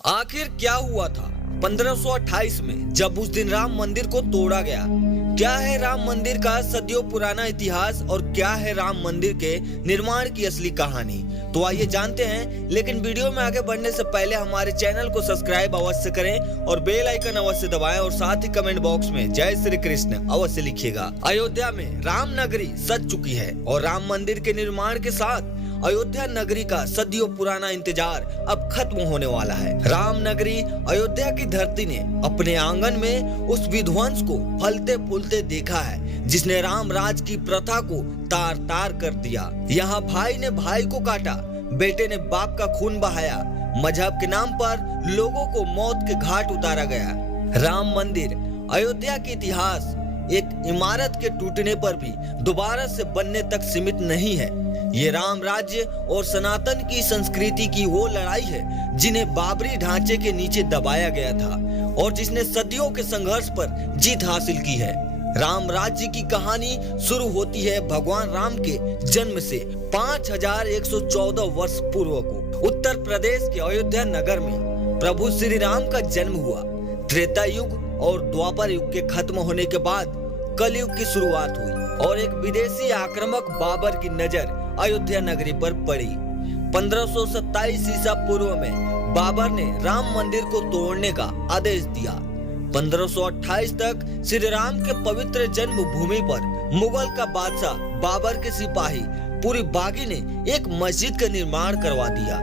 आखिर क्या हुआ था 1528 में जब उस दिन राम मंदिर को तोड़ा गया? क्या है राम मंदिर का सदियों पुराना इतिहास और क्या है राम मंदिर के निर्माण की असली कहानी? तो आइए जानते हैं, लेकिन वीडियो में आगे बढ़ने से पहले हमारे चैनल को सब्सक्राइब अवश्य करें और बेल आइकन अवश्य दबाएं और साथ ही कमेंट बॉक्स में जय श्री कृष्ण अवश्य लिखिएगा। अयोध्या में राम नगरी सज चुकी है और राम मंदिर के निर्माण के साथ अयोध्या नगरी का सदियों पुराना इंतजार अब खत्म होने वाला है। राम नगरी अयोध्या की धरती ने अपने आंगन में उस विध्वंस को फलते फूलते देखा है जिसने राम राज की प्रथा को तार तार कर दिया। यहाँ भाई ने भाई को काटा, बेटे ने बाप का खून बहाया, मजहब के नाम पर लोगों को मौत के घाट उतारा गया। राम मंदिर अयोध्या के इतिहास एक इमारत के टूटने पर भी दोबारा से बनने तक सीमित नहीं है। ये राम राज्य और सनातन की संस्कृति की वो लड़ाई है जिन्हें बाबरी ढांचे के नीचे दबाया गया था और जिसने सदियों के संघर्ष पर जीत हासिल की है। राम राज्य की कहानी शुरू होती है भगवान राम के जन्म से 5114 वर्ष पूर्व को उत्तर प्रदेश के अयोध्या नगर में प्रभु श्री राम का जन्म हुआ। त्रेता युग और द्वापर युग के खत्म होने के बाद कलयुग की शुरुआत हुई और एक विदेशी आक्रामक बाबर की नजर अयोध्या नगरी पर पड़ी। 1527 ईसा पूर्व में बाबर ने राम मंदिर को तोड़ने का आदेश दिया। 1528 तक श्री राम के पवित्र जन्म भूमि पर मुगल का बादशाह बाबर के सिपाही पूरी बागी ने एक मस्जिद का निर्माण करवा दिया।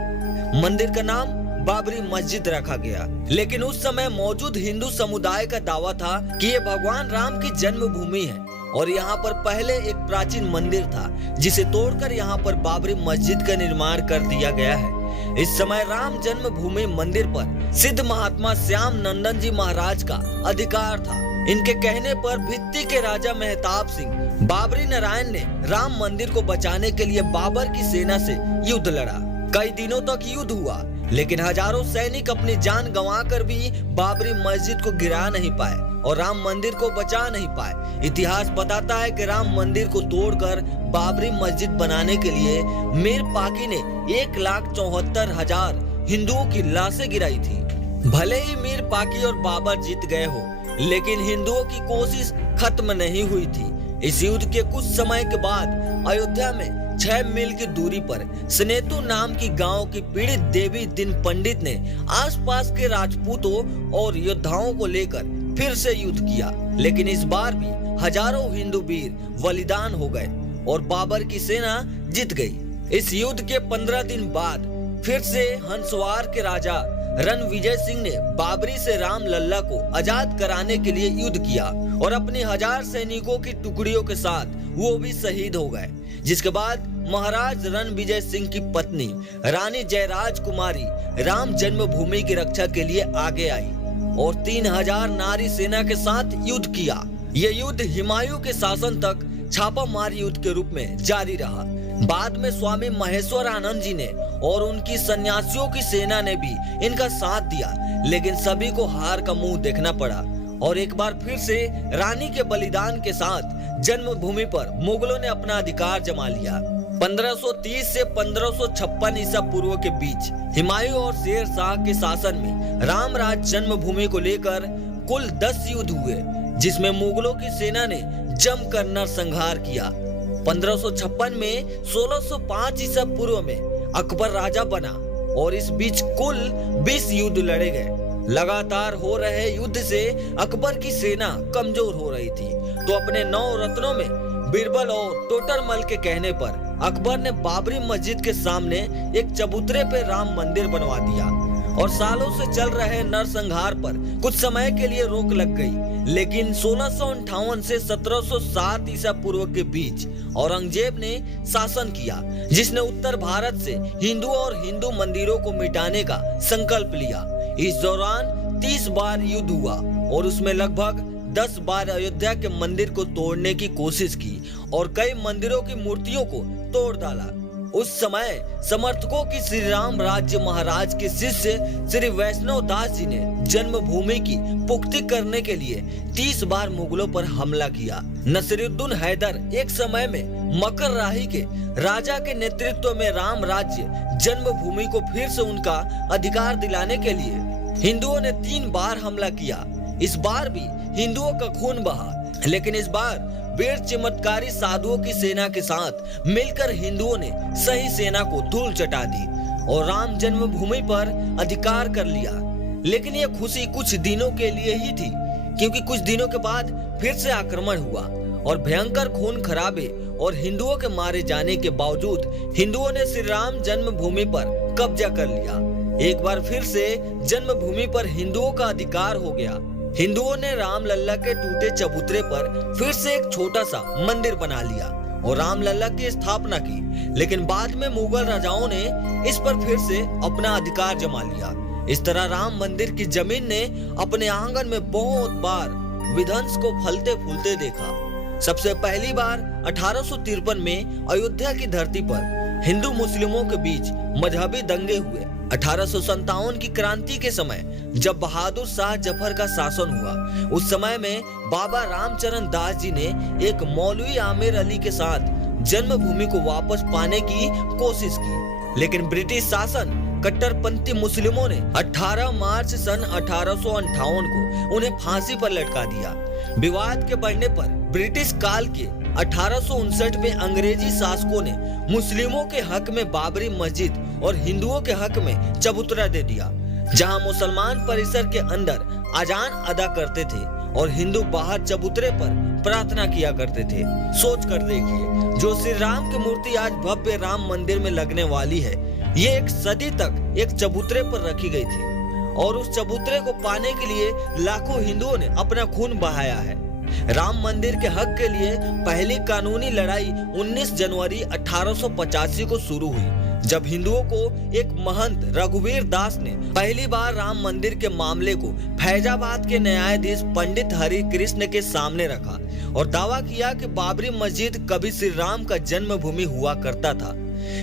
मंदिर का नाम बाबरी मस्जिद रखा गया, लेकिन उस समय मौजूद हिंदू समुदाय का दावा था कि ये भगवान राम की जन्मभूमि है और यहाँ पर पहले एक प्राचीन मंदिर था जिसे तोड़कर यहाँ पर बाबरी मस्जिद का निर्माण कर दिया गया है। इस समय राम जन्मभूमि मंदिर पर सिद्ध महात्मा श्याम नंदन जी महाराज का अधिकार था। इनके कहने पर भित्ती के राजा मेहताब सिंह बाबरी नारायण ने राम मंदिर को बचाने के लिए बाबर की सेना से युद्ध लड़ा। कई दिनों तक युद्ध हुआ, लेकिन हजारों सैनिक अपनी जान गंवाकर भी बाबरी मस्जिद को गिरा नहीं पाए और राम मंदिर को बचा नहीं पाए। इतिहास बताता है कि राम मंदिर को तोड़कर बाबरी मस्जिद बनाने के लिए मीर पाकी ने 1,74,000 हिंदुओं की लाशें गिराई थी। भले ही मीर पाकी और बाबर जीत गए हो, लेकिन हिंदुओं की कोशिश खत्म नहीं हुई थी। इस युद्ध के कुछ समय के बाद अयोध्या में 6 मील की दूरी पर स्नेतु नाम की गांव की पीड़ित देवी दिन पंडित ने आसपास के राजपूतों और योद्धाओं को लेकर फिर से युद्ध किया, लेकिन इस बार भी हजारों हिंदू वीर बलिदान हो गए और बाबर की सेना जीत गई। इस युद्ध के 15 दिन बाद फिर से हंसवार के राजा रणविजय सिंह ने बाबरी से राम लल्ला को आजाद कराने के लिए युद्ध किया और अपने 1000 सैनिकों की टुकड़ियों के साथ वो भी शहीद हो गए। जिसके बाद महाराज रणविजय सिंह की पत्नी रानी जयराज कुमारी राम जन्मभूमि की रक्षा के लिए आगे आई और 3000 नारी सेना के साथ युद्ध किया। ये युद्ध हुमायूं के शासन तक छापामार युद्ध के रूप में जारी रहा। बाद में स्वामी महेश्वर आनंद जी ने और उनकी सन्यासियों की सेना ने भी इनका साथ दिया, लेकिन सभी को हार का मुंह देखना पड़ा और एक बार फिर से रानी के बलिदान के साथ जन्मभूमि पर मुगलों ने अपना अधिकार जमा लिया। 1530 से 1556 ईसा पूर्व के बीच हुमायूं और शेर शाह के शासन में राम राज जन्मभूमि को लेकर कुल 10 युद्ध हुए, जिसमें मुगलों की सेना ने जमकर नरसंहार किया। 1556 में 1605 ईसा पूर्व में अकबर राजा बना और इस बीच कुल 20 युद्ध लड़े गए। लगातार हो रहे युद्ध से अकबर की सेना कमजोर हो रही थी, तो अपने 9 रत्नों में बीरबल और टोटरमल के कहने पर अकबर ने बाबरी मस्जिद के सामने एक चबूतरे पे राम मंदिर बनवा दिया और सालों से चल रहे नरसंहार पर कुछ समय के लिए रोक लग गई। लेकिन 1658 से 1707 ईसा पूर्व के बीच औरंगजेब ने शासन किया, जिसने उत्तर भारत से हिंदू और हिंदू मंदिरों को मिटाने का संकल्प लिया। इस दौरान 30 बार युद्ध हुआ और उसमें लगभग 10 बार अयोध्या के मंदिर को तोड़ने की कोशिश की और कई मंदिरों की मूर्तियों को तोड़ डाला। उस समय समर्थकों की श्री राम राज्य महाराज के शिष्य श्री वैष्णव दास जी ने जन्मभूमि की पुख्ती करने के लिए 30 बार मुगलों पर हमला किया। नसीरुद्दीन हैदर एक समय में मकर राही के राजा के नेतृत्व में राम राज्य जन्मभूमि को फिर से उनका अधिकार दिलाने के लिए हिंदुओं ने 3 बार हमला किया। इस बार भी हिंदुओं का खून बहा, लेकिन इस बार वीर चमत्कारी साधुओं की सेना के साथ मिलकर हिंदुओं ने सही सेना को धूल चटा दी और राम जन्मभूमि पर अधिकार कर लिया। लेकिन यह खुशी कुछ दिनों के लिए ही थी, क्योंकि कुछ दिनों के बाद फिर से आक्रमण हुआ और भयंकर खून खराबे और हिंदुओं के मारे जाने के बावजूद हिंदुओं ने श्री राम जन्मभूमि पर कब्जा कर लिया। एक बार फिर से जन्मभूमि पर हिंदुओं का अधिकार हो गया। हिंदुओं ने राम लल्ला के टूटे चबूतरे पर फिर से एक छोटा सा मंदिर बना लिया और राम लल्ला की स्थापना की। लेकिन बाद में मुगल राजाओं ने इस पर फिर से अपना अधिकार जमा लिया। इस तरह राम मंदिर की जमीन ने अपने आंगन में बहुत बार विध्वंस को फलते फूलते देखा। सबसे पहली बार 1853 में अयोध्या की धरती पर हिंदू मुस्लिमों के बीच मजहबी दंगे हुए। 1857 की क्रांति के समय जब बहादुर शाह जफर का शासन हुआ, उस समय में बाबा रामचरण दास जी ने एक मौलवी आमिर अली के साथ जन्मभूमि को वापस पाने की कोशिश की। लेकिन ब्रिटिश शासन कट्टरपंथी मुस्लिमों ने 18 मार्च सन 1858 को उन्हें फांसी पर लटका दिया। विवाद के बढ़ने पर ब्रिटिश काल के 1859 में अंग्रेजी शासकों ने मुस्लिमों के हक में बाबरी मस्जिद और हिंदुओं के हक में चबूतरा दे दिया, जहां मुसलमान परिसर के अंदर अजान अदा करते थे और हिंदू बाहर चबूतरे पर प्रार्थना किया करते थे। सोच कर देखिए, जो श्री राम की मूर्ति आज भव्य राम मंदिर में लगने वाली है, ये एक सदी तक एक चबूतरे पर रखी गई थी और उस चबूतरे को पाने के लिए लाखों हिंदुओं ने अपना खून बहाया है। राम मंदिर के हक के लिए पहली कानूनी लड़ाई 19 जनवरी 1885 को शुरू हुई, जब हिंदुओं को एक महंत रघुवीर दास ने पहली बार राम मंदिर के मामले को फैजाबाद के न्यायाधीश पंडित हरि कृष्ण के सामने रखा और दावा किया कि बाबरी मस्जिद कभी श्री राम का जन्मभूमि हुआ करता था।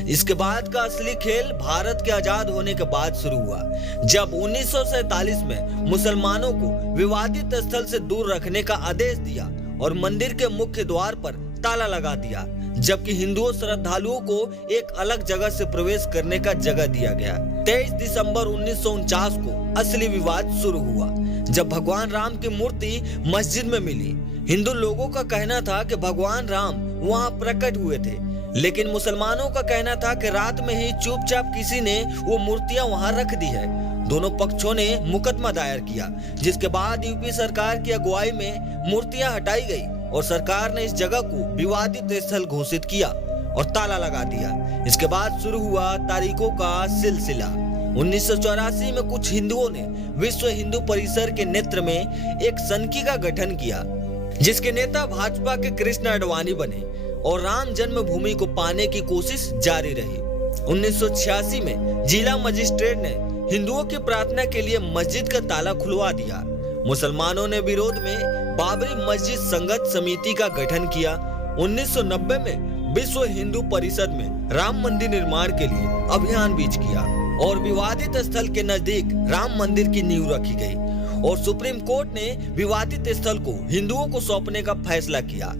इसके बाद का असली खेल भारत के आजाद होने के बाद शुरू हुआ, जब 1947 में मुसलमानों को विवादित स्थल से दूर रखने का आदेश दिया और मंदिर के मुख्य द्वार पर ताला लगा दिया, जबकि हिंदुओं श्रद्धालुओं को एक अलग जगह से प्रवेश करने का जगह दिया गया। 23 दिसंबर 1949 को असली विवाद शुरू हुआ, जब भगवान राम की मूर्ति मस्जिद में मिली। हिंदू लोगों का कहना था कि भगवान राम वहां प्रकट हुए थे, लेकिन मुसलमानों का कहना था कि रात में ही चुपचाप किसी ने वो मूर्तियां वहां रख दी है। दोनों पक्षों ने मुकदमा दायर किया, जिसके बाद यूपी सरकार की अगुवाई में मूर्तियां हटाई गई और सरकार ने इस जगह को विवादित स्थल घोषित किया और ताला लगा दिया। इसके बाद शुरू हुआ तारीखों का सिलसिला। 1984 में कुछ हिंदुओं ने विश्व हिंदू परिसर के नेतृत्व में एक सनकी का गठन किया, जिसके नेता भाजपा के कृष्ण अडवाणी बने और राम जन्मभूमि को पाने की कोशिश जारी रही। 1986 में जिला मजिस्ट्रेट ने हिंदुओं की प्रार्थना के लिए मस्जिद का ताला खुलवा दिया। मुसलमानों ने विरोध में बाबरी मस्जिद संघर्ष समिति का गठन किया। 1990 में विश्व हिंदू परिषद में राम मंदिर निर्माण के लिए अभियान बीच किया और विवादित स्थल के नजदीक राम मंदिर की नींव रखी गई और सुप्रीम कोर्ट ने विवादित स्थल को हिंदुओं को सौंपने का फैसला किया।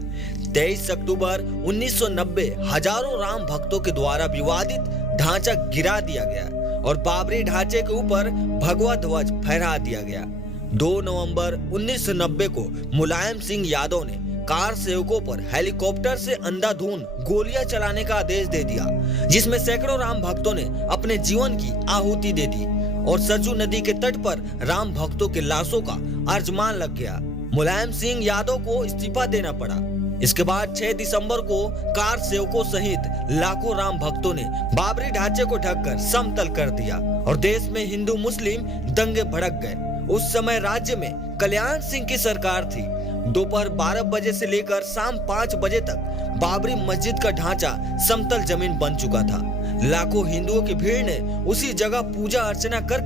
23 अक्टूबर 1990 हजारों राम भक्तों के द्वारा विवादित ढांचा गिरा दिया गया और बाबरी ढांचे के ऊपर भगवा ध्वज फहरा दिया गया। 2 नवंबर 1990 को मुलायम सिंह यादव ने कार सेवकों पर हेलीकॉप्टर से अंधाधुंध गोलियां चलाने का आदेश दे दिया, जिसमें सैकड़ों राम भक्तों ने अपने जीवन की आहुति दे दी और सरजू नदी के तट पर राम भक्तों के लाशों का अर्जमान लग गया। मुलायम सिंह यादव को इस्तीफा देना पड़ा। इसके बाद 6 दिसंबर को कार सेवकों सहित लाखों राम भक्तों ने बाबरी ढांचे को ढककर समतल कर दिया और देश में हिंदू मुस्लिम दंगे भड़क गए। उस समय राज्य में कल्याण सिंह की सरकार थी। दोपहर 12 बजे से लेकर शाम 5 बजे तक बाबरी मस्जिद का ढांचा समतल जमीन बन चुका था। लाखों हिंदुओं की भीड़ ने उसी जगह पूजा अर्चना कर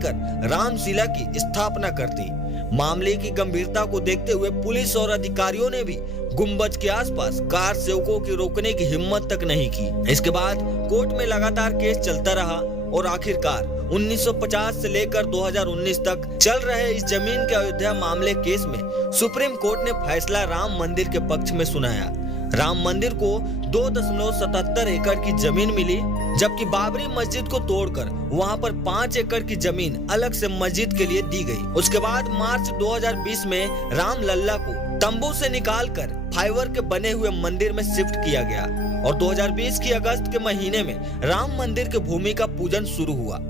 रामशिला की स्थापना कर दी। मामले की गंभीरता को देखते हुए पुलिस और अधिकारियों ने भी गुंबज के आसपास कार सेवकों की रोकने की हिम्मत तक नहीं की। इसके बाद कोर्ट में लगातार केस चलता रहा और आखिरकार 1950 से लेकर 2019 तक चल रहे इस जमीन के अयोध्या मामले केस में सुप्रीम कोर्ट ने फैसला राम मंदिर के पक्ष में सुनाया। राम मंदिर को 2.77 एकड़ की जमीन मिली, जबकि बाबरी मस्जिद को तोड़कर वहां पर 5 एकड़ की जमीन अलग से मस्जिद के लिए दी गई। उसके बाद मार्च 2020 में राम लल्ला को तंबू से निकालकर फाइबर के बने हुए मंदिर में शिफ्ट किया गया और 2020 की अगस्त के महीने में राम मंदिर के भूमि का पूजन शुरू हुआ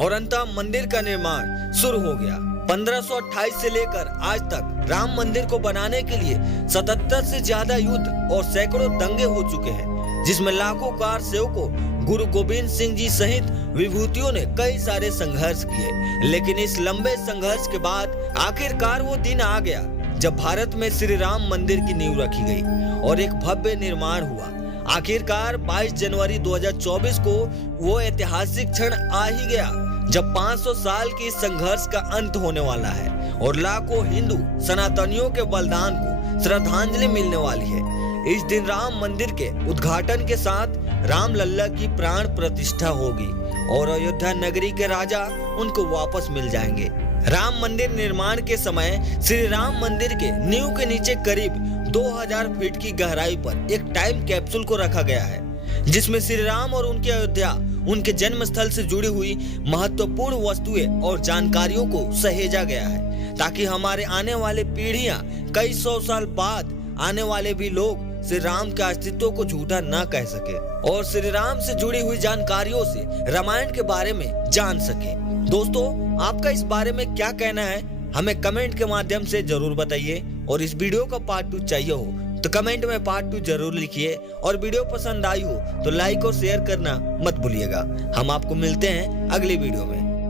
और अंततः मंदिर का निर्माण शुरू हो गया। 1528 से लेकर आज तक राम मंदिर को बनाने के लिए 77 से ज्यादा युद्ध और सैकड़ों दंगे हो चुके हैं, जिसमें लाखों कार सेवकों, गुरु गोविंद सिंह जी सहित विभूतियों ने कई सारे संघर्ष किए। लेकिन इस लंबे संघर्ष के बाद आखिरकार वो दिन आ गया जब भारत में श्री राम मंदिर की नींव रखी गई और एक भव्य निर्माण हुआ। आखिरकार 22 जनवरी 2024 को वो ऐतिहासिक क्षण आ ही गया जब 500 साल की संघर्ष का अंत होने वाला है और लाखों हिंदू सनातनियों के बलिदान को श्रद्धांजलि मिलने वाली है। इस दिन राम मंदिर के उद्घाटन के साथ राम लल्ला की प्राण प्रतिष्ठा होगी और अयोध्या नगरी के राजा उनको वापस मिल जाएंगे। राम मंदिर निर्माण के समय श्री राम मंदिर के नींव के नीचे करीब 2000 फीट की गहराई पर एक टाइम कैप्सूल को रखा गया है, जिसमें श्री राम और उनके अयोध्या, उनके जन्म स्थल से जुड़ी हुई महत्वपूर्ण वस्तुएं और जानकारियों को सहेजा गया है, ताकि हमारे आने वाले पीढ़ियां कई 100 साल बाद आने वाले भी लोग श्री राम के अस्तित्व को झूठा न कह सके और श्री राम से जुड़ी हुई जानकारियों से रामायण के बारे में जान सके। दोस्तों, आपका इस बारे में क्या कहना है, हमें कमेंट के माध्यम से जरूर बताइए और इस वीडियो का पार्ट 2 चाहिए हो तो कमेंट में पार्ट 2 जरूर लिखिए और वीडियो पसंद आई हो तो लाइक और शेयर करना मत भूलिएगा। हम आपको मिलते हैं अगली वीडियो में।